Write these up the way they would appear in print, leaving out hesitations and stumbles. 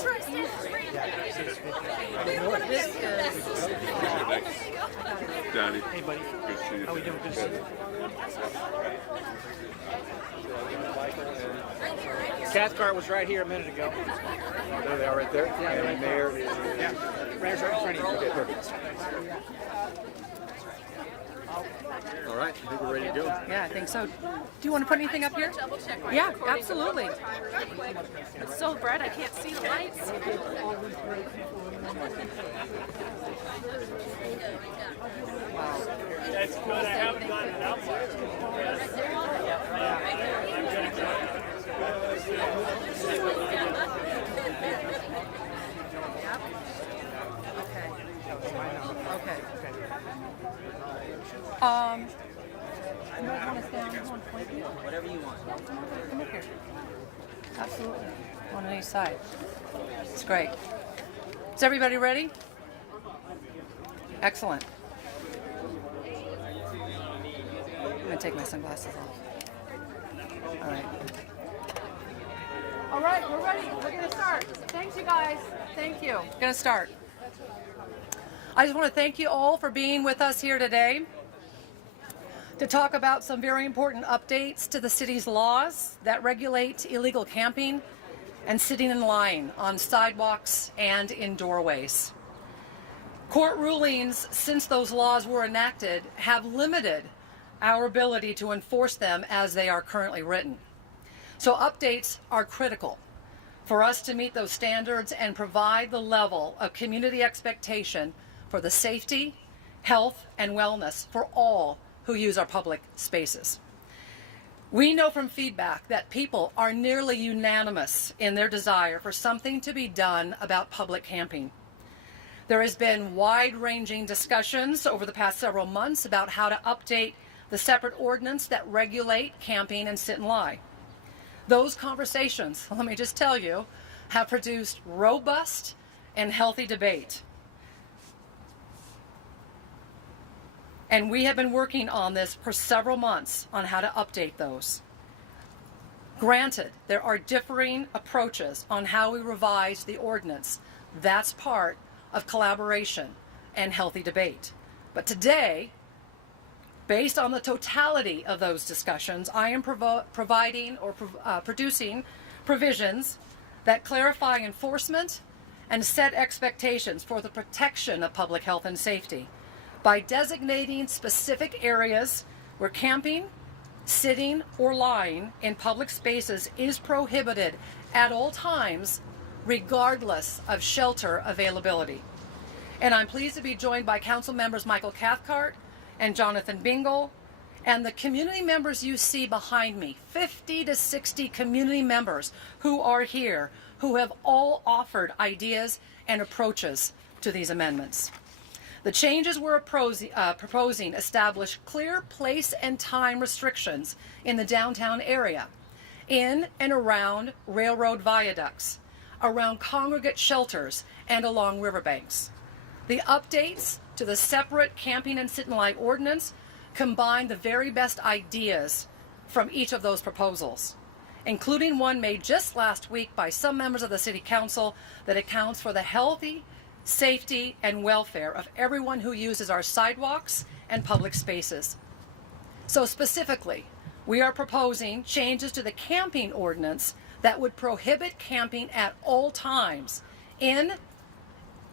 This is Johnny. Hey, buddy. Good to see you. How we doing? Good to see you. Cathcart was right here a minute ago. There they are right there. Yeah, and right Mayor there. is Yeah, right in front of you. okay, perfect. All right, I think we're ready to go. Yeah, I think so. Do you want to put anything up here? Yeah, absolutely. It's so bright I can't see the lights. That's good. I haven't gotten it out yet. Okay. You guys want to stand on point? Whatever you want. Come up here. Absolutely. One on each side. It's great. Is everybody ready? Excellent. I'm going to take my sunglasses off. All right. All right, we're ready. We're going to start. Thanks, you guys. Thank you. Going to start. I just want to thank you all for being with us here today to talk about some very important updates to the city's laws that regulate illegal camping and sitting in line on sidewalks and in doorways. Court rulings since those laws were enacted have limited our ability to enforce them as they are currently written. So updates are critical for us to meet those standards and provide the level of community expectation for the safety, health, and wellness for all who use our public spaces. We know from feedback that people are nearly unanimous in their desire for something to be done about public camping. There has been wide-ranging discussions over the past several months about how to update the separate ordinance that regulate camping and sit and lie. Those conversations, let me just tell you, have produced robust and healthy debate. And we have been working on this for several months on how to update those. Granted, there are differing approaches on how we revise the ordinance. That's part of collaboration and healthy debate. But today, based on the totality of those discussions, I am producing provisions that clarify enforcement and set expectations for the protection of public health and safety by designating specific areas where camping, sitting, or lying in public spaces is prohibited at all times, regardless of shelter availability. And I'm pleased to be joined by Council members Michael Cathcart and Jonathan Bingle, and the community members you see behind me, 50 to 60 community members who are here, who have all offered ideas and approaches to these amendments. The changes we're proposing establish clear place and time restrictions in the downtown area, in and around railroad viaducts, around congregate shelters, and along riverbanks. The updates to the separate camping and sit and lie ordinance combine the very best ideas from each of those proposals, including one made just last week by some members of the City Council that accounts for the healthy, safety, and welfare of everyone who uses our sidewalks and public spaces. So specifically, we are proposing changes to the camping ordinance that would prohibit camping at all times in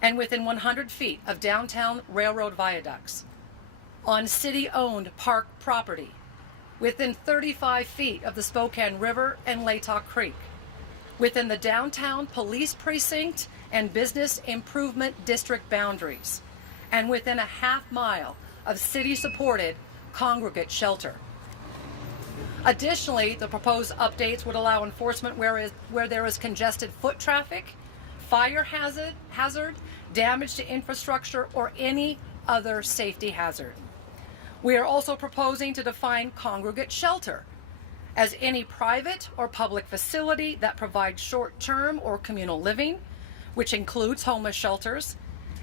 and within 100 feet of downtown railroad viaducts, on city-owned park property, within 35 feet of the Spokane River and Latah Creek, within the downtown police precinct and business improvement district boundaries, and within a half-mile of city-supported congregate shelter. Additionally, the proposed updates would allow enforcement where there is congested foot traffic, fire hazard, damage to infrastructure, or any other safety hazard. We are also proposing to define congregate shelter as any private or public facility that provides short-term or communal living, which includes homeless shelters,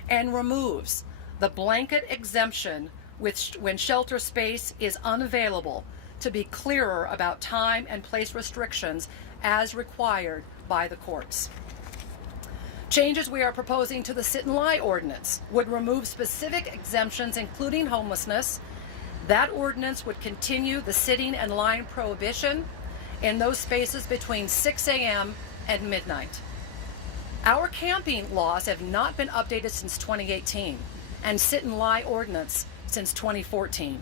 and removes the blanket exemption when shelter space is unavailable, to be clearer about time and place restrictions as required by the courts. Changes we are proposing to the sit and lie ordinance would remove specific exemptions, including homelessness. That ordinance would continue the sitting and lying prohibition in those spaces between 6 a.m. and midnight. Our camping laws have not been updated since 2018, and sit and lie ordinance since 2014.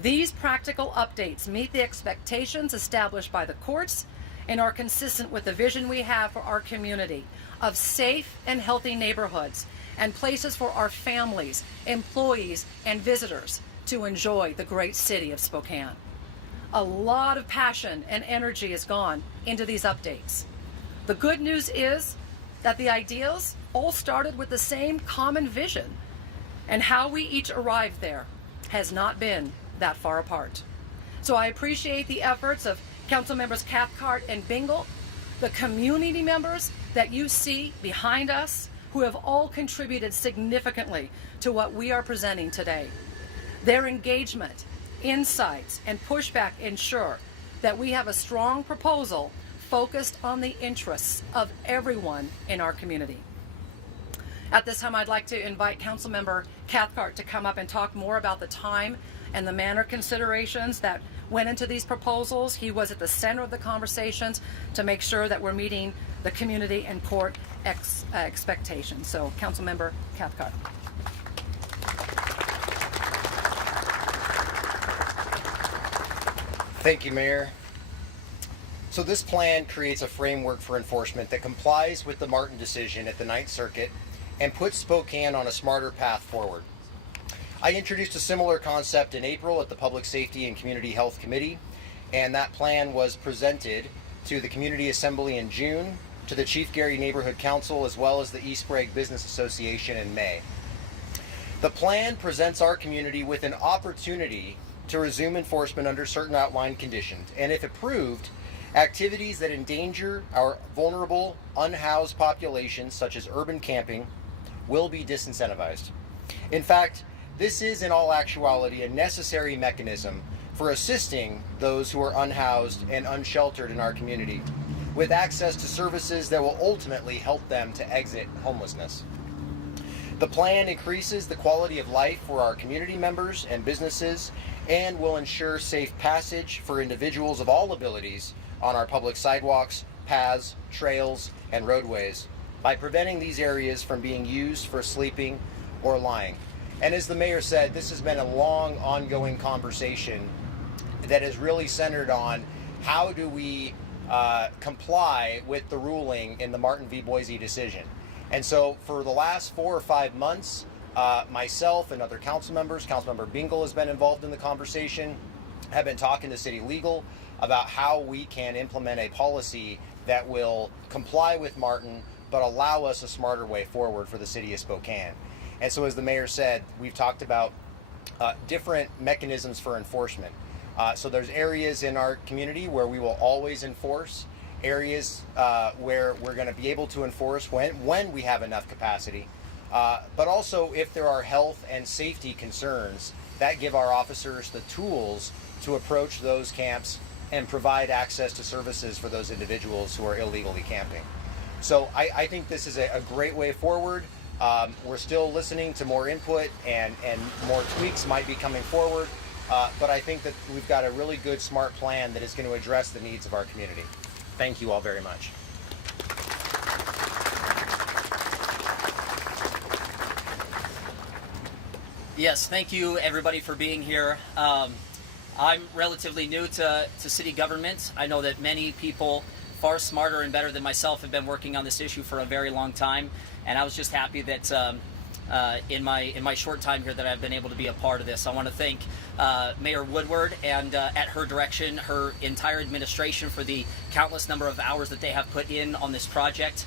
These practical updates meet the expectations established by the courts and are consistent with the vision we have for our community of safe and healthy neighborhoods and places for our families, employees, and visitors to enjoy the great city of Spokane. A lot of passion and energy has gone into these updates. The good news is that the ideas all started with the same common vision, and how we each arrived there has not been that far apart. So I appreciate the efforts of Council Members Cathcart and Bingle, the community members that you see behind us, who have all contributed significantly to what we are presenting today. Their engagement, insights, and pushback ensure that we have a strong proposal focused on the interests of everyone in our community. At this time, I'd like to invite Councilmember Cathcart to come up and talk more about the time and the manner considerations that went into these proposals. He was at the center of the conversations to make sure that we're meeting the community and court expectations. So, Councilmember Cathcart. Thank you, Mayor. So this plan creates a framework for enforcement that complies with the Martin decision at the Ninth Circuit and puts Spokane on a smarter path forward. I introduced a similar concept in April at the Public Safety and Community Health Committee, and that plan was presented to the Community Assembly in June, to the Chief Garry Neighborhood Council, as well as the East Sprague Business Association in May. The plan presents our community with an opportunity to resume enforcement under certain outlined conditions, and if approved, activities that endanger our vulnerable, unhoused populations, such as urban camping, will be disincentivized. In fact, this is in all actuality a necessary mechanism for assisting those who are unhoused and unsheltered in our community with access to services that will ultimately help them to exit homelessness. The plan increases the quality of life for our community members and businesses and will ensure safe passage for individuals of all abilities on our public sidewalks, paths, trails, and roadways by preventing these areas from being used for sleeping or lying. And as the mayor said, this has been a long, ongoing conversation that is really centered on how do we comply with the ruling in the Martin v. Boise decision. And so for the last 4 or 5 months, myself and other council members, Councilmember Bingle has been involved in the conversation, have been talking to city legal about how we can implement a policy that will comply with Martin but allow us a smarter way forward for the city of Spokane. And so as the mayor said, we've talked about different mechanisms for enforcement. So there's areas in our community where we will always enforce, areas where we're going to be able to enforce when we have enough capacity, but also if there are health and safety concerns that give our officers the tools to approach those camps and provide access to services for those individuals who are illegally camping. So I think this is a great way forward. We're still listening to more input and more tweaks might be coming forward, but I think that we've got a really good, smart plan that is going to address the needs of our community. Thank you all very much. Yes, thank you everybody for being here. I'm relatively new to city government. I know that many people far smarter and better than myself have been working on this issue for a very long time, and I was just happy that in my short time here that I've been able to be a part of this. I want to thank Mayor Woodward and at her direction, her entire administration for the countless number of hours that they have put in on this project.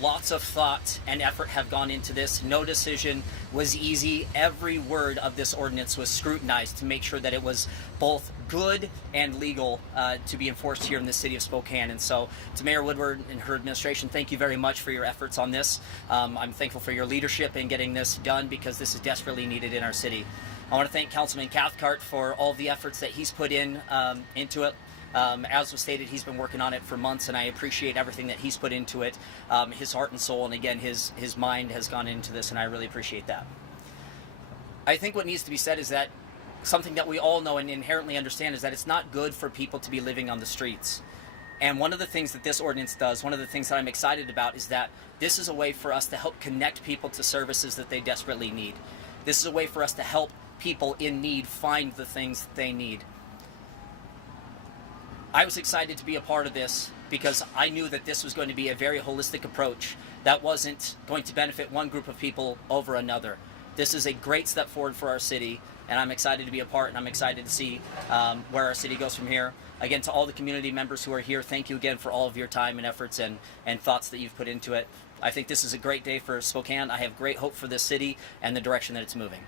Lots of thought and effort have gone into this. No decision was easy. Every word of this ordinance was scrutinized to make sure that it was both good and legal to be enforced here in the city of Spokane. And so to Mayor Woodward and her administration, thank you very much for your efforts on this. I'm thankful for your leadership in getting this done because this is desperately needed in our city. I want to thank Councilman Cathcart for all the efforts that he's put in into it. As was stated, he's been working on it for months, and I appreciate everything that he's put into it, his heart and soul, and again, his mind has gone into this, and I really appreciate that. I think what needs to be said is that something that we all know and inherently understand is that it's not good for people to be living on the streets. And one of the things that this ordinance does, one of the things that I'm excited about, is that this is a way for us to help connect people to services that they desperately need. This is a way for us to help people in need find the things that they need. I was excited to be a part of this because I knew that this was going to be a very holistic approach that wasn't going to benefit one group of people over another. This is a great step forward for our city, and I'm excited to be a part, and I'm excited to see where our city goes from here. Again, to all the community members who are here, thank you again for all of your time and efforts and thoughts that you've put into it. I think this is a great day for Spokane. I have great hope for this city and the direction that it's moving.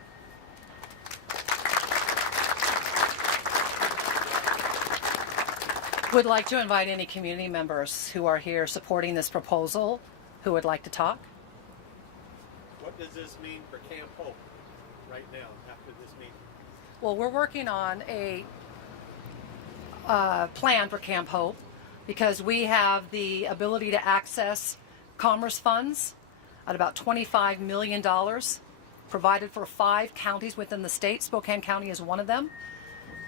Would like to invite any community members who are here supporting this proposal who would like to talk. What does this mean for Camp Hope right now after this meeting? Well, we're working on a plan for Camp Hope because we have the ability to access commerce funds at about $25 million provided for 5 counties within the state. Spokane County is one of them.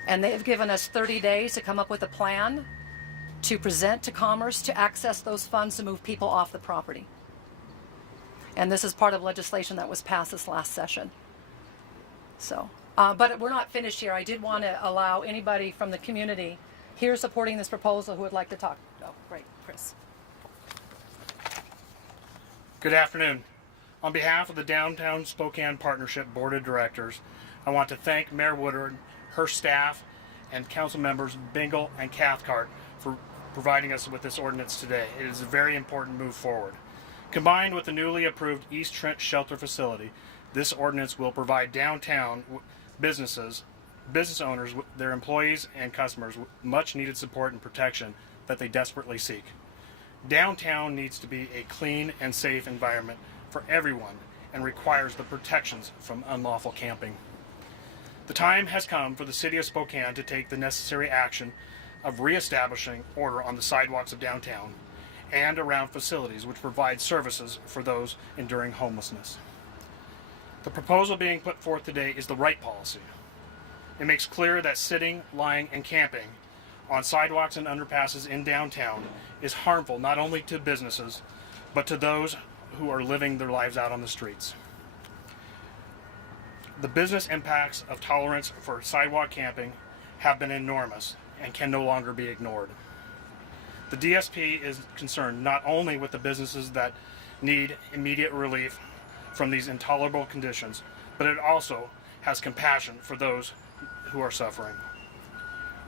And they've given us 30 days to come up with a plan to present to Commerce to access those funds to move people off the property. And this is part of legislation that was passed this last session. So, but we're not finished here. I did want to allow anybody from the community here supporting this proposal who would like to talk. Oh, great, Chris. Good afternoon. On behalf of the Downtown Spokane Partnership Board of Directors, I want to thank Mayor Woodward, her staff, and council members Bingle and Cathcart for providing us with this ordinance today. It is a very important move forward. Combined with the newly approved East Trent Shelter Facility, this ordinance will provide downtown business owners, their employees, and customers much needed support and protection that they desperately seek. Downtown needs to be a clean and safe environment for everyone and requires the protections from unlawful camping. The time has come for the City of Spokane to take the necessary action of reestablishing order on the sidewalks of downtown and around facilities which provide services for those enduring homelessness. The proposal being put forth today is the right policy. It makes clear that sitting, lying, and camping on sidewalks and underpasses in downtown is harmful not only to businesses, but to those who are living their lives out on the streets. The business impacts of tolerance for sidewalk camping have been enormous and can no longer be ignored. The DSP is concerned not only with the businesses that need immediate relief from these intolerable conditions, but it also has compassion for those who are suffering.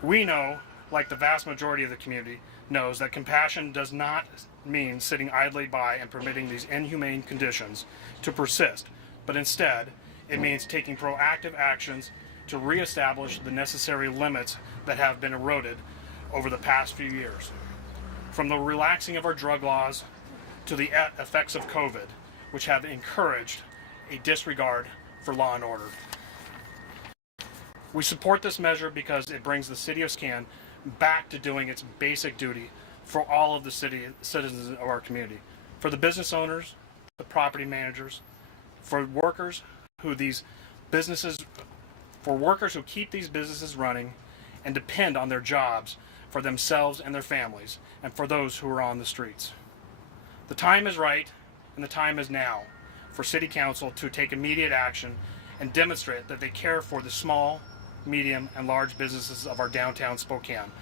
We know, like the vast majority of the community knows, that compassion does not mean sitting idly by and permitting these inhumane conditions to persist, but instead it means taking proactive actions to reestablish the necessary limits that have been eroded over the past few years. From the relaxing of our drug laws to the effects of COVID, which have encouraged a disregard for law and order. We support this measure because it brings the City of Spokane back to doing its basic duty for all of the citizens of our community. For the business owners, the property managers, for workers who keep these businesses running and depend on their jobs for themselves and their families, and for those who are on the streets. The time is right, and the time is now for City Council to take immediate action and demonstrate that they care for the small, medium, and large businesses of our downtown Spokane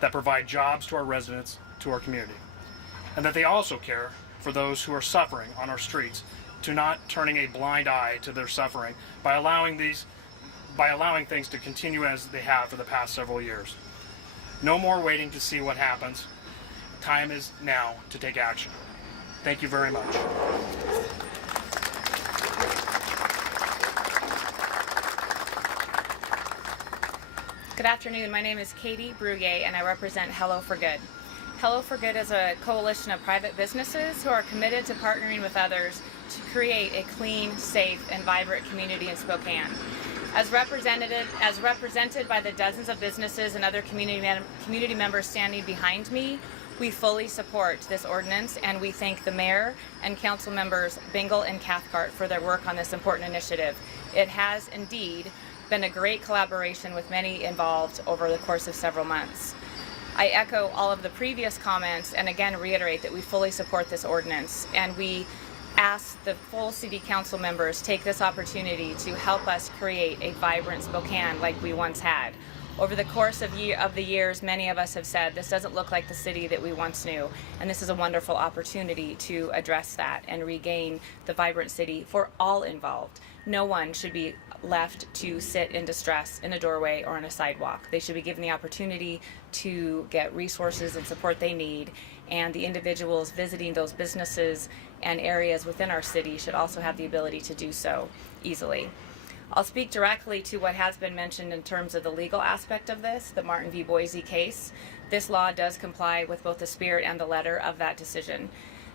that provide jobs to our residents, to our community, and that they also care for those who are suffering on our streets, to not turning a blind eye to their suffering by allowing things to continue as they have for the past several years. No more waiting to see what happens. Time is now to take action. Thank you very much. Good afternoon. My name is Katie Bruguet, and I represent Hello for Good. Hello for Good is a coalition of private businesses who are committed to partnering with others to create a clean, safe, and vibrant community in Spokane. As represented by the dozens of businesses and other community members standing behind me, we fully support this ordinance, and we thank the mayor and council members Bingle and Cathcart for their work on this important initiative. It has indeed been a great collaboration with many involved over the course of several months. I echo all of the previous comments and again reiterate that we fully support this ordinance, and we ask the full city council members take this opportunity to help us create a vibrant Spokane like we once had. Over the course of the years, many of us have said this doesn't look like the city that we once knew, and this is a wonderful opportunity to address that and regain the vibrant city for all involved. No one should be left to sit in distress in a doorway or on a sidewalk. They should be given the opportunity to get resources and support they need, and the individuals visiting those businesses and areas within our city should also have the ability to do so easily. I'll speak directly to what has been mentioned in terms of the legal aspect of this, the Martin v. Boise case. This law does comply with both the spirit and the letter of that decision.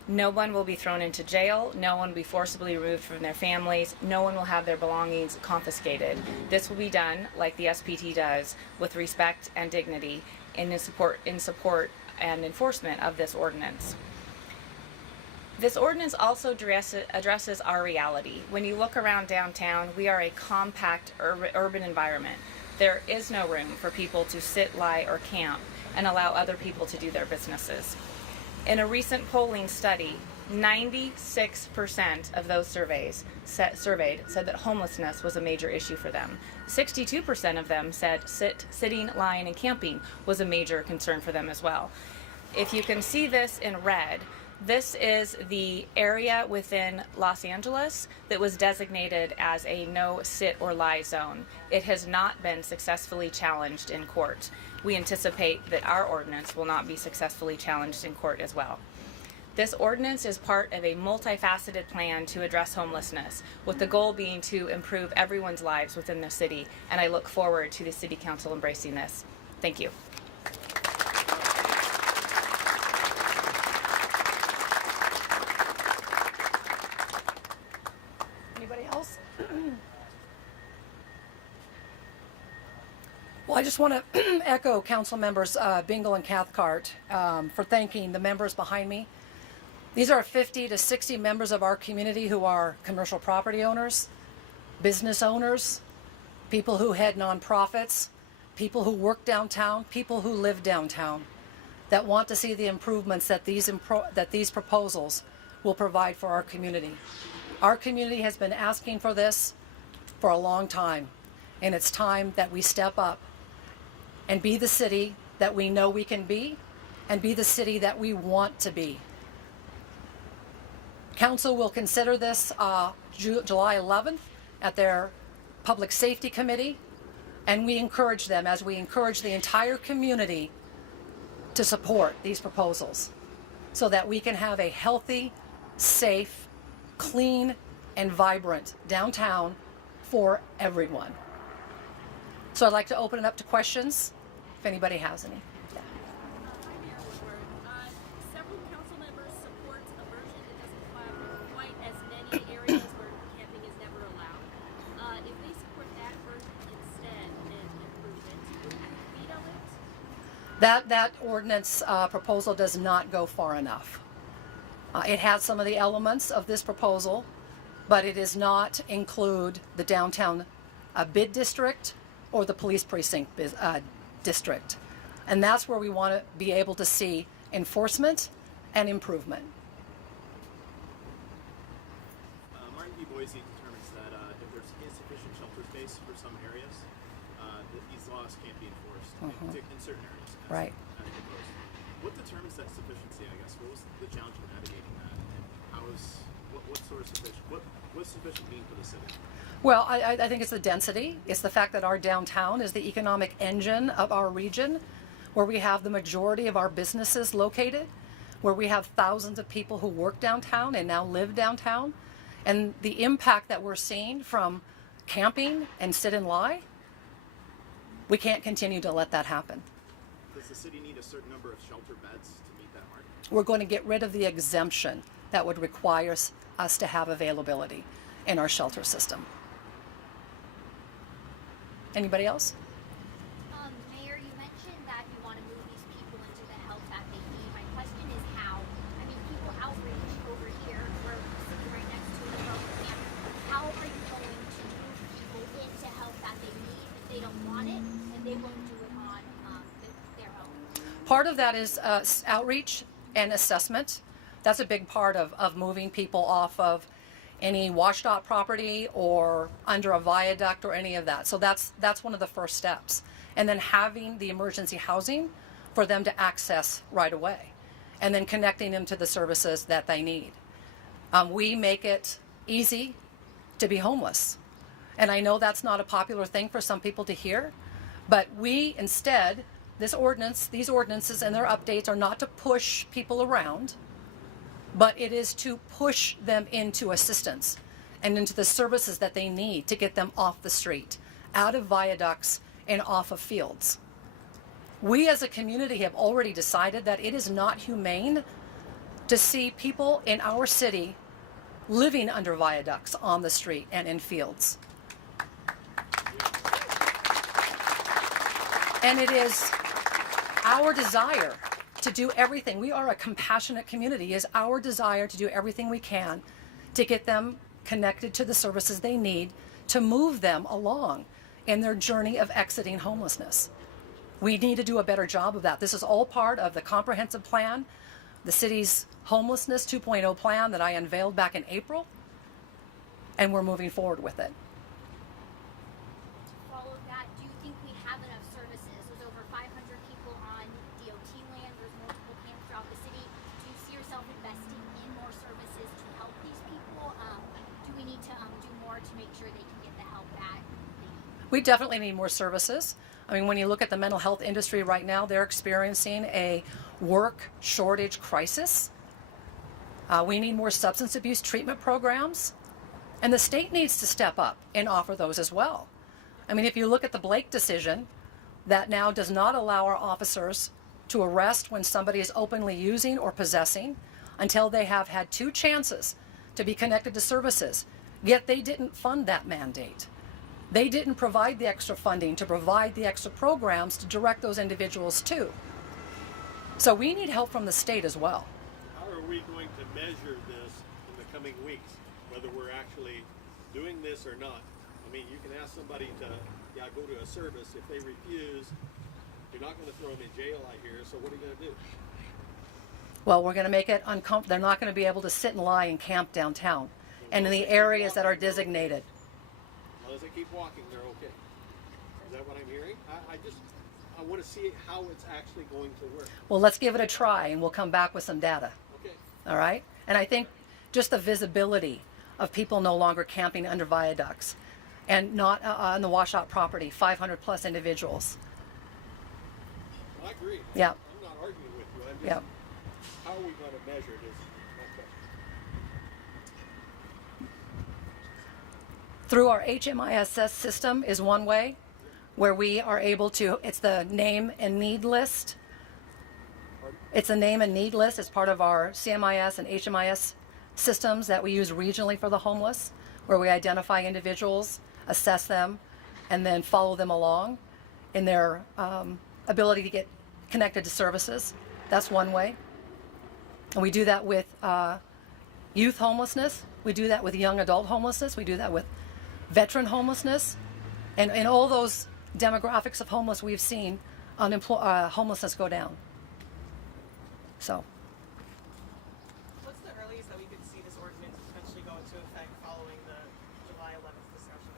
No one will be thrown into jail. No one will be forcibly removed from their families. No one will have their belongings confiscated. This will be done like the SPT does, with respect and dignity in support and enforcement of this ordinance. This ordinance also addresses our reality. When you look around downtown, we are a compact urban environment. There is no room for people to sit, lie, or camp and allow other people to do their businesses. In a recent polling study, 96% of those surveyed said that homelessness was a major issue for them. 62% of them said sitting, lying, and camping was a major concern for them as well. If you can see this in red, this is the area within Los Angeles that was designated as a no sit or lie zone. It has not been successfully challenged in court. We anticipate that our ordinance will not be successfully challenged in court as well. This ordinance is part of a multifaceted plan to address homelessness, with the goal being to improve everyone's lives within the city, and I look forward to the City Council embracing this. Thank you. Anybody else? Well, I just want to echo Council Members Bingle and Cathcart for thanking the members behind me. These are 50 to 60 members of our community who are commercial property owners, business owners, people who head nonprofits, people who work downtown, people who live downtown, that want to see the improvements that these proposals will provide for our community. Our community has been asking for this for a long time, and it's time that we step up and be the city that we know we can be, and be the city that we want to be. Council will consider this July 11th at their Public Safety Committee, and we encourage them, as we encourage the entire community, to support these proposals so that we can have a healthy, safe, clean, and vibrant downtown for everyone. So I'd like to open it up to questions, if anybody has any. Hi, Mayor Woodward. Several council members support a version that doesn't cover quite as many areas where camping is never allowed. If they support that version instead and improve it, would you veto it? That ordinance proposal does not go far enough. It has some of the elements of this proposal, but it does not include the downtown bid district or the police precinct district. And that's where we want to be able to see enforcement and improvement. Martin v. Boise determines that if there's insufficient shelter space for some areas, that these laws can't be enforced in certain areas. Right. What determines that sufficiency, I guess? What was the challenge in navigating that? And what sort of sufficient, what does sufficient mean for the city? Well, I think it's the density. It's the fact that our downtown is the economic engine of our region, where we have the majority of our businesses located, where we have thousands of people who work downtown and now live downtown. And the impact that we're seeing from camping and sit and lie, we can't continue to let that happen. Does the city need a certain number of shelter beds to meet that mark? We're going to get rid of the exemption that would require us to have availability in our shelter system. Anybody else? Mayor, you mentioned that you want to move these people into the help that they need. My question is how? I mean, people outreach over here, we're sitting right next to the program. How are you going to move people into help that they need if they don't want it and they won't do it on their own? Part of that is outreach and assessment. That's a big part of moving people off of any washed-out property or under a viaduct or any of that. So that's one of the first steps. And then having the emergency housing for them to access right away. And then connecting them to the services that they need. We make it easy to be homeless. And I know that's not a popular thing for some people to hear, but we instead, these ordinances and their updates are not to push people around, but it is to push them into assistance and into the services that they need to get them off the street, out of viaducts and off of fields. We as a community have already decided that it is not humane to see people in our city living under viaducts on the street and in fields. And it is our desire to do everything. We are a compassionate community. It is our desire to do everything we can to get them connected to the services they need to move them along in their journey of exiting homelessness. We need to do a better job of that. This is all part of the comprehensive plan, the city's homelessness 2.0 plan that I unveiled back in April, and we're moving forward with it. To follow that, do you think we have enough services? There's over 500 people on DOT land. There's multiple camps throughout the city. Do you see yourself investing in more services to help these people? Do we need to do more to make sure they can get the help that they need? We definitely need more services. I mean, when you look at the mental health industry right now, they're experiencing a work shortage crisis. We need more substance abuse treatment programs. And the state needs to step up and offer those as well. I mean, if you look at the Blake decision, that now does not allow our officers to arrest when somebody is openly using or possessing until they have had 2 chances to be connected to services. Yet they didn't fund that mandate. They didn't provide the extra funding to provide the extra programs to direct those individuals to. So we need help from the state as well. How are we going to measure this in the coming weeks, whether we're actually doing this or not? I mean, you can ask somebody to, go to a service. If they refuse, you're not going to throw them in jail, I hear, so what are you going to do? Well, we're going to make it uncomfortable. They're not going to be able to sit and lie and camp downtown and in the areas that are designated. As long as they keep walking, they're okay. Is that what I'm hearing? I want to see how it's actually going to work. Well, let's give it a try and we'll come back with some data. Okay. All right? And I think just the visibility of people no longer camping under viaducts and not on the washout property, 500 plus individuals. Well, I agree. Yeah. I'm not arguing with you. I'm just, Yeah. how are we going to measure it is my question. Through our HMISS system is one way where we are able to, it's the name and need list. It's a name and need list as part of our CMIS and HMIS systems that we use regionally for the homeless, where we identify individuals, assess them, and then follow them along in their ability to get connected to services. That's one way. And we do that with youth homelessness. We do that with young adult homelessness. We do that with veteran homelessness. And in all those demographics of homeless, we've seen homelessness go down. So. What's the earliest that we could see this ordinance potentially go into effect following the July 11th discussion?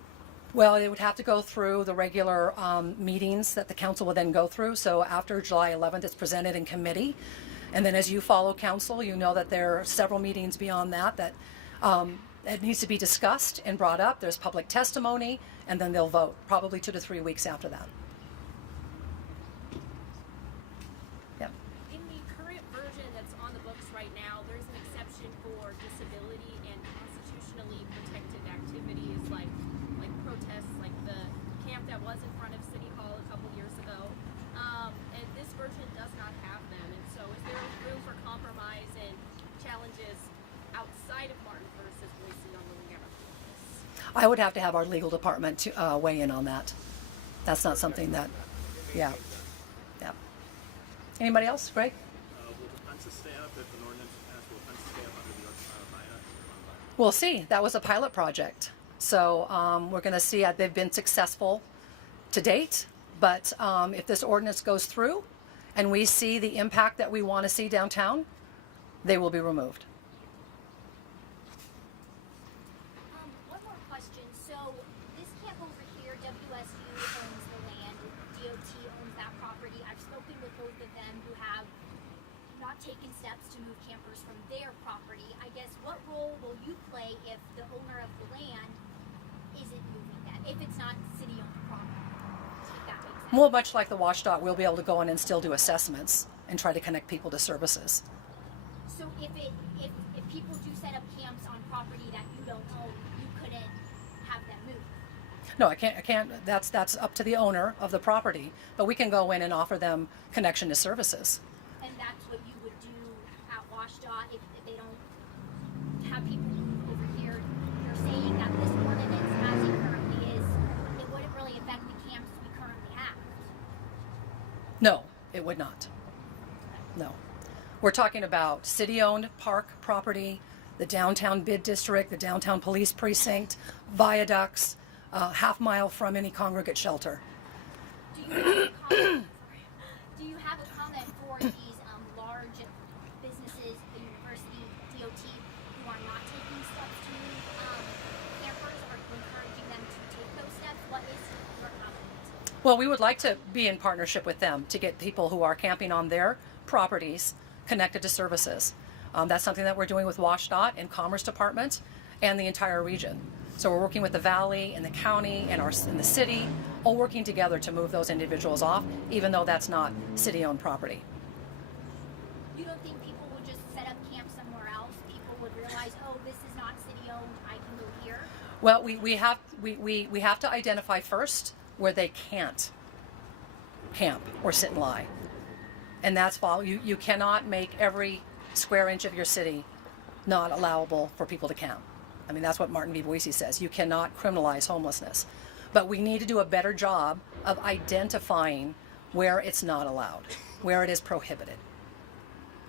Well, it would have to go through the regular meetings that the council will then go through. So after July 11th, it's presented in committee. And then as you follow council, you know that there are several meetings beyond that it needs to be discussed and brought up. There's public testimony, and then they'll vote, probably 2 to 3 weeks after that. Yep. In the current version that's on the books right now, there's an exception for disability and constitutionally protected activities like protests, like the camp that was in front of City Hall a couple years ago. And this version does not have them. And so is there room for compromise and challenges outside of Martin versus Boise on moving everything like this? I would have to have our legal department to weigh in on that. That's not something that, yeah. Anybody else, Greg? Will the fences stay up if an ordinance is passed? Will the fences stay up under the viaduct? We'll see. That was a pilot project. So we're going to see. They've been successful to date. But if this ordinance goes through and we see the impact that we want to see downtown, they will be removed. One more question. So this camp over here, WSU owns the land, DOT owns that property. I've spoken with both of them who have not taken steps to move campers from their property. I guess what role will you play if the owner of the land isn't moving that, if it's not city-owned property? If that makes sense. Well, much like the WashDOT, we'll be able to go in and still do assessments and try to connect people to services. So if people do set up camps on property that you don't own, you couldn't have them move. No, I can't. That's up to the owner of the property. But we can go in and offer them connection to services. And that's what you would do at WashDOT if they don't have people move over here. You're saying that this ordinance, as it currently is, it wouldn't really affect the camps we currently have. No, it would not. No. We're talking about city-owned park property, the downtown bid district, the downtown police precinct, viaducts, half mile from any congregate shelter. Do you have a comment for these large businesses, the university, DOT, who are not taking steps to move campers or encouraging them to take those steps? What is your comment? Well, we would like to be in partnership with them to get people who are camping on their properties connected to services. That's something that we're doing with WashDOT and Commerce Department and the entire region. So we're working with the valley and the county and the city, all working together to move those individuals off, even though that's not city-owned property. You don't think people would just set up camp somewhere else? People would realize, oh, this is not city-owned, I can move here? Well, we have to identify first where they can't camp or sit and lie. And that's you cannot make every square inch of your city not allowable for people to camp. I mean, that's what Martin v. Boise says. You cannot criminalize homelessness. But we need to do a better job of identifying where it's not allowed, where it is prohibited.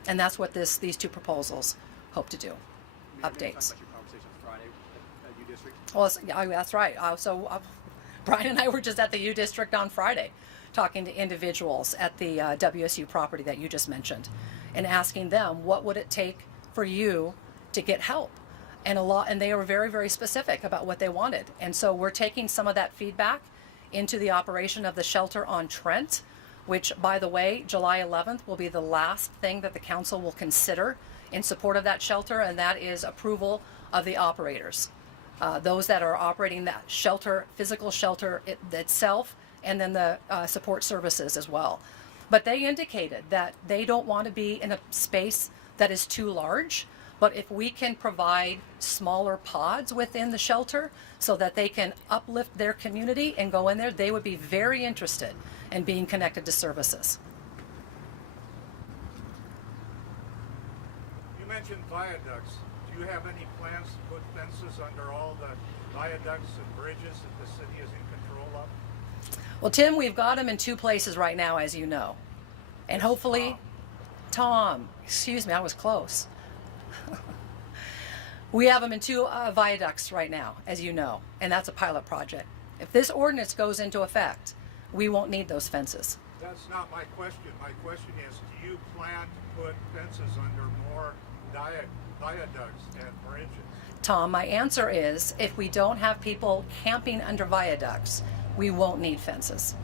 And that's what these two proposals hope to do. Updates. About your conversation Friday at U District. Well, that's right. Brian and I were just at the U District on Friday, talking to individuals at the WSU property that you just mentioned, and asking them what would it take for you to get help, and they were very, very specific about what they wanted. And so we're taking some of that feedback into the operation of the shelter on Trent, which, by the way, July 11th will be the last thing that the council will consider in support of that shelter, and that is approval of the operators, those that are operating that shelter, physical shelter itself, and then the support services as well. But they indicated that they don't want to be in a space that is too large, but if we can provide smaller pods within the shelter so that they can uplift their community and go in there, they would be very interested in being connected to services. You mentioned viaducts. Do you have any plans to put fences under all the viaducts and bridges that the city is in control of? Well, Tim, we've got them in two places right now, as you know. And hopefully, Tom, excuse me, I was close. We have them in two viaducts right now, as you know, and that's a pilot project. If this ordinance goes into effect, we won't need those fences. That's not my question. My question is, do you plan to put fences under more viaducts and bridges? Tom, my answer is, if we don't have people camping under viaducts, we won't need fences.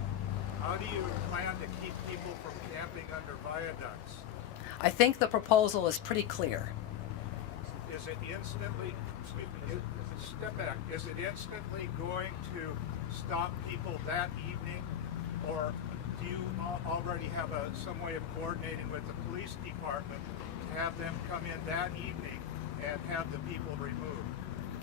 How do you plan to keep people from camping under viaducts? I think the proposal is pretty clear. Is it instantly, excuse me, step back, is it instantly going to stop people that evening? Or do you already have some way of coordinating with the police department to have them come in that evening and have the people removed?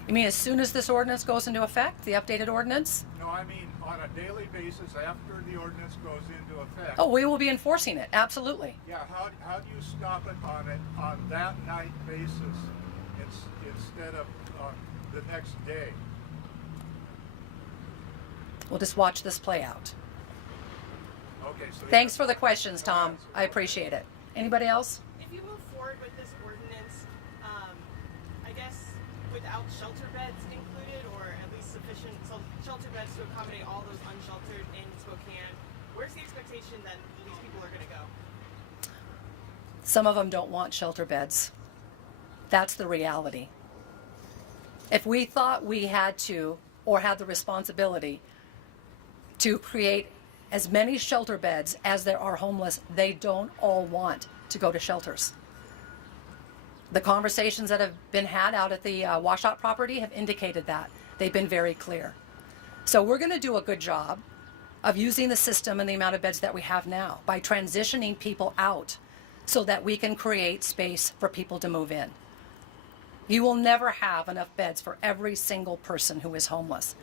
You mean as soon as this ordinance goes into effect, the updated ordinance? No, I mean on a daily basis after the ordinance goes into effect. Oh, we will be enforcing it, absolutely. Yeah, how do you stop it on that night basis instead of the next day? We'll just watch this play out. Okay, so Thanks for the questions, Tom. I appreciate it. Anybody else? If you move forward with this ordinance, I guess without shelter beds included, or at least sufficient shelter beds to accommodate all those unsheltered in Spokane, where's the expectation that these people are going to go? Some of them don't want shelter beds. That's the reality. If we thought we had to, or had the responsibility to create as many shelter beds as there are homeless, they don't all want to go to shelters. The conversations that have been had out at the washout property have indicated that. They've been very clear. So we're going to do a good job of using the system and the amount of beds that we have now by transitioning people out so that we can create space for people to move in. You will never have enough beds for every single person who is homeless.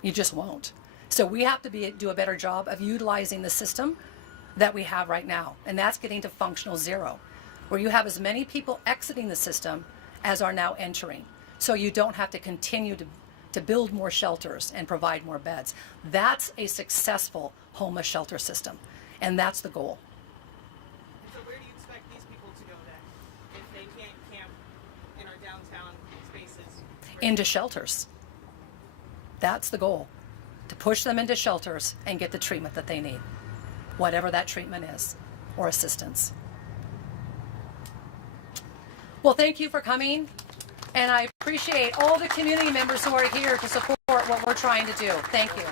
You just won't. So we have to do a better job of utilizing the system that we have right now. And that's getting to functional zero, where you have as many people exiting the system as are now entering. So you don't have to continue to build more shelters and provide more beds. That's a successful homeless shelter system. And that's the goal. And so where do you expect these people to go then, if they can't camp in our downtown spaces? Into shelters. That's the goal. To push them into shelters and get the treatment that they need, whatever that treatment is, or assistance. Well, thank you for coming, and I appreciate all the community members who are here to support what we're trying to do. Thank you.